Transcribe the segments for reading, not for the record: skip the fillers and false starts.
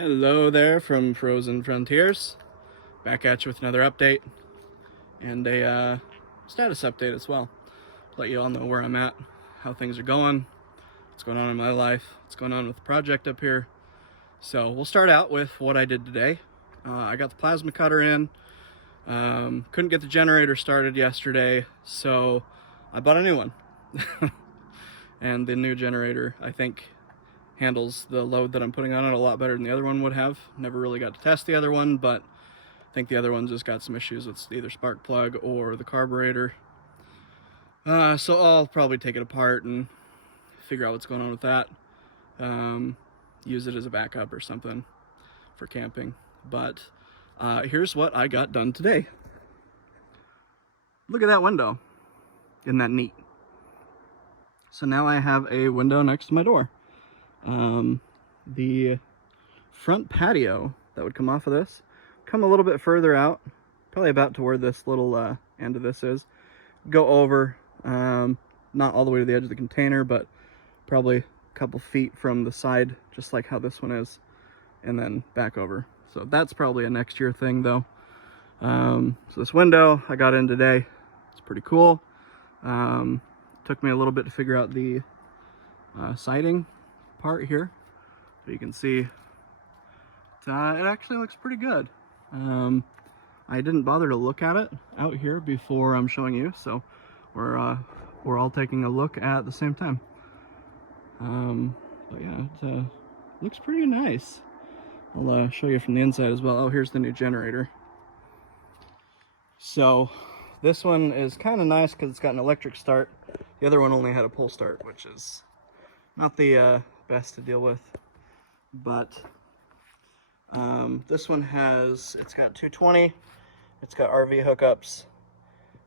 Hello there from Frozen Frontiers. Back at you with another update and a status update as well. Let you all know where I'm at, how things are going, what's going on in my life, what's going on with the project up here. So we'll start out with what I did today. I got the plasma cutter in. Couldn't get the generator started yesterday, so I bought a new one. And the new generator, I think, handles the load that I'm putting on it a lot better than the other one would have. Never really got to test the other one, but I think the other one just got some issues with either spark plug or the carburetor. So I'll probably take it apart and figure out what's going on with that. Use it as a backup or something for camping. But here's what I got done today. Look at that window. Isn't that neat? So now I have a window next to my door. The front patio that would come off of this come a little bit further out, probably about to where this little end of this is, go over, not all the way to the edge of the container, but probably a couple feet from the side, just like how this one is, and then back over. So that's probably a next year thing though. So this window I got in today. It's pretty cool. Took me a little bit to figure out the siding part here, but you can see it actually looks pretty good. I didn't bother to look at it out here before I'm showing you, so we're all taking a look at the same time. But yeah, it looks pretty nice. I'll show you from the inside as well. Oh, here's the new generator. So this one is kind of nice because it's got an electric start. The other one only had a pull start, which is not the best to deal with. But this one it's got 220, it's got RV hookups,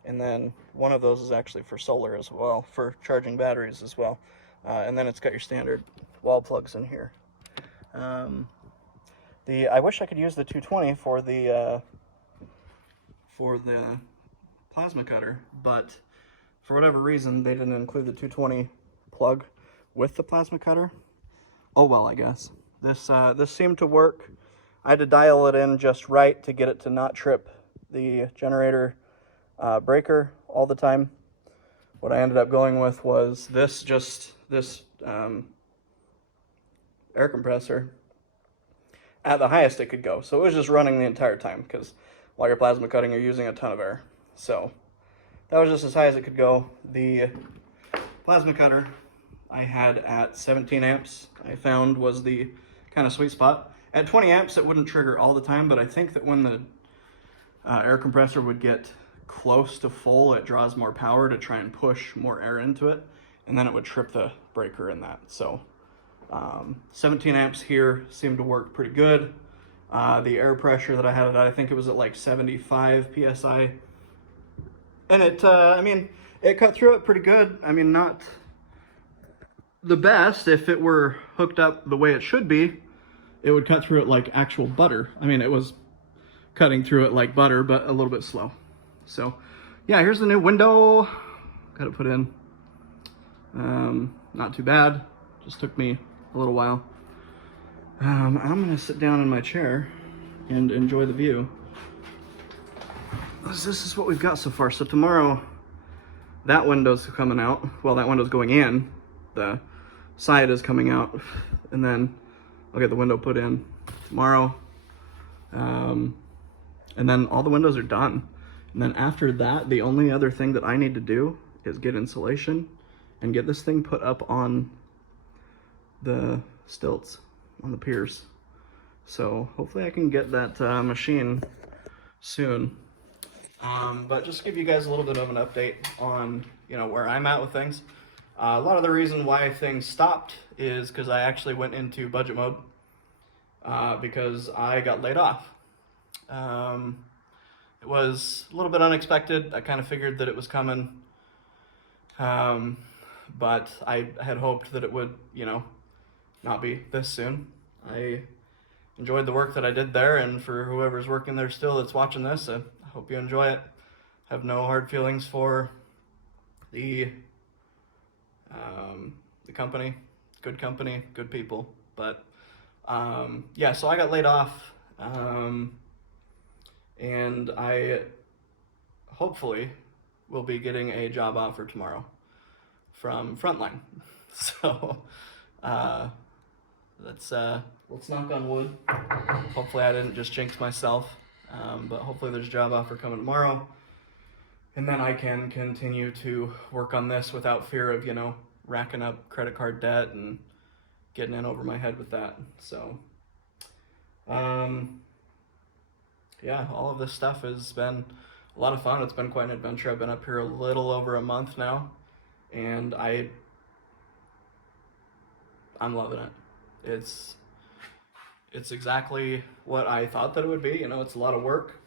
and then one of those is actually for solar as well, for charging batteries as well. And then it's got your standard wall plugs in here. I wish I could use the 220 for the plasma cutter, but for whatever reason they didn't include the 220 plug with the plasma cutter. Oh well, I guess. This seemed to work. I had to dial it in just right to get it to not trip the generator breaker all the time. What I ended up going with was this air compressor at the highest it could go. So it was just running the entire time, because while you're plasma cutting, you're using a ton of air. So that was just as high as it could go. The plasma cutter I had at 17 amps, I found was the kind of sweet spot. At 20 amps, it wouldn't trigger all the time, but I think that when the air compressor would get close to full, it draws more power to try and push more air into it, and then it would trip the breaker in that. So 17 amps here seemed to work pretty good. The air pressure that I had, I think it was at like 75 PSI. And it cut through it pretty good. I mean, not the best. If it were hooked up the way it should be, it would cut through it like actual butter. I mean, it was cutting through it like butter, but a little bit slow. So yeah, here's the new window. Got it put in. Not too bad. Just took me a little while. I'm gonna sit down in my chair and enjoy the view. This is what we've got so far. So tomorrow, that window's coming out. Well, that window's going in. The side is coming out, and then I'll get the window put in tomorrow. And then all the windows are done. And then after that, the only other thing that I need to do is get insulation and get this thing put up on the stilts, on the piers. So hopefully I can get that machine soon. But just to give you guys a little bit of an update on, where I'm at with things. A lot of the reason why things stopped is because I actually went into budget mode because I got laid off. It was a little bit unexpected. I kind of figured that it was coming, but I had hoped that it would, not be this soon. I enjoyed the work that I did there, and for whoever's working there still that's watching this, I hope you enjoy it. I have no hard feelings for the company, good people, but Yeah, so I got laid off, and I hopefully will be getting a job offer tomorrow from Frontline. So, uh, let's knock on wood. Hopefully I didn't just jinx myself, but hopefully there's a job offer coming tomorrow, and then I can continue to work on this without fear of, racking up credit card debt and getting in over my head with that. So, yeah, all of this stuff has been a lot of fun. It's been quite an adventure. I've been up here a little over a month now, and I'm loving it. It's exactly what I thought that it would be. It's a lot of work,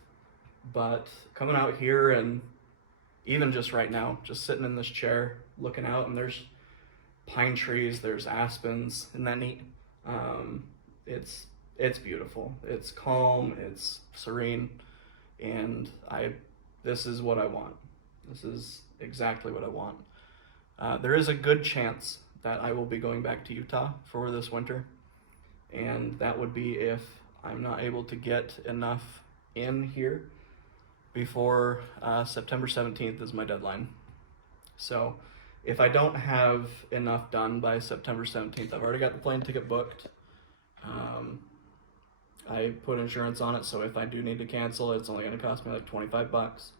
but coming out here, and even just right now, just sitting in this chair looking out, and there's pine trees, there's aspens. Isn't that neat? It's beautiful. It's calm. It's serene, and this is what I want. This is exactly what I want. There is a good chance that I will be going back to Utah for this winter, and that would be if I'm not able to get enough in here before September 17th is my deadline. So if I don't have enough done by September 17th, I've already got the plane ticket booked. I put insurance on it, so if I do need to cancel, it's only going to cost me like $25.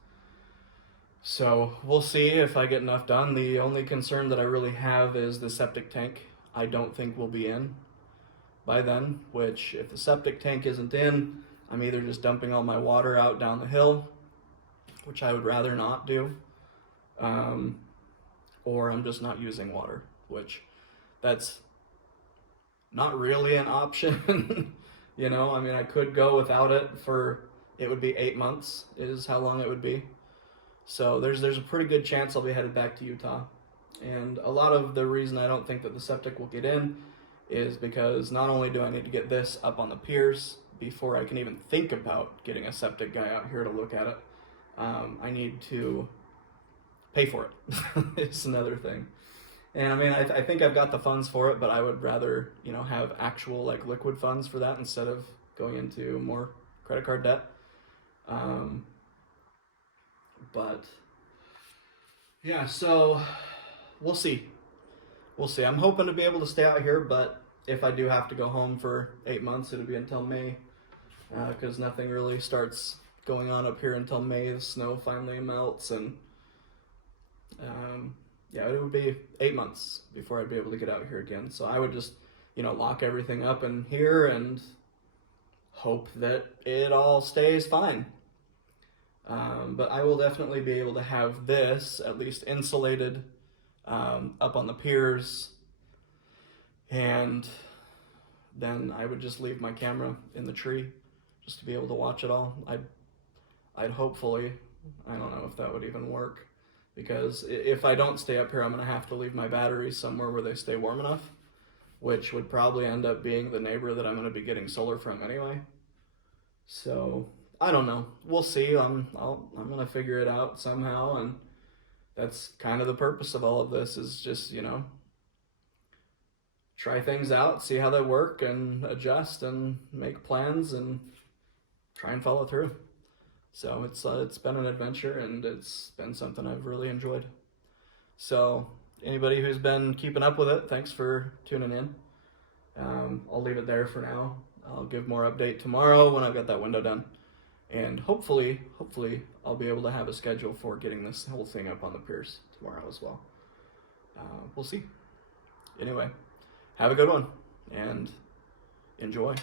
So we'll see if I get enough done. The only concern that I really have is the septic tank. I don't think we'll be in by then, which if the septic tank isn't in, I'm either just dumping all my water out down the hill, which I would rather not do, or I'm just not using water, which that's not really an option. I could go without it it would be 8 months is how long it would be. So there's a pretty good chance I'll be headed back to Utah. And a lot of the reason I don't think that the septic will get in is because not only do I need to get this up on the piers before I can even think about getting a septic guy out here to look at it, I need to pay for it. It's another thing. And I think I've got the funds for it, but I would rather, have actual liquid funds for that instead of going into more credit card debt. But yeah, so we'll see. I'm hoping to be able to stay out here, but if I do have to go home for 8 months, it'll be until May, because nothing really starts going on up here until May. The snow finally melts, and yeah, it would be 8 months before I'd be able to get out here again. So I would just, lock everything up in here and hope that it all stays fine. But I will definitely be able to have this at least insulated up on the piers, and then I would just leave my camera in the tree just to be able to watch it all. I'd hopefully, I don't know if that would even work, because if I don't stay up here, I'm going to have to leave my batteries somewhere where they stay warm enough, which would probably end up being the neighbor that I'm going to be getting solar from anyway. So I don't know. We'll see. I'm going to figure it out somehow, and that's kind of the purpose of all of this, is just, try things out, see how they work, and adjust and make plans and try and follow through. So it's been an adventure, and it's been something I've really enjoyed. So anybody who's been keeping up with it, thanks for tuning in. I'll leave it there for now. I'll give more update tomorrow when I've got that window done. And hopefully I'll be able to have a schedule for getting this whole thing up on the piers tomorrow as well. We'll see. Anyway, have a good one and enjoy.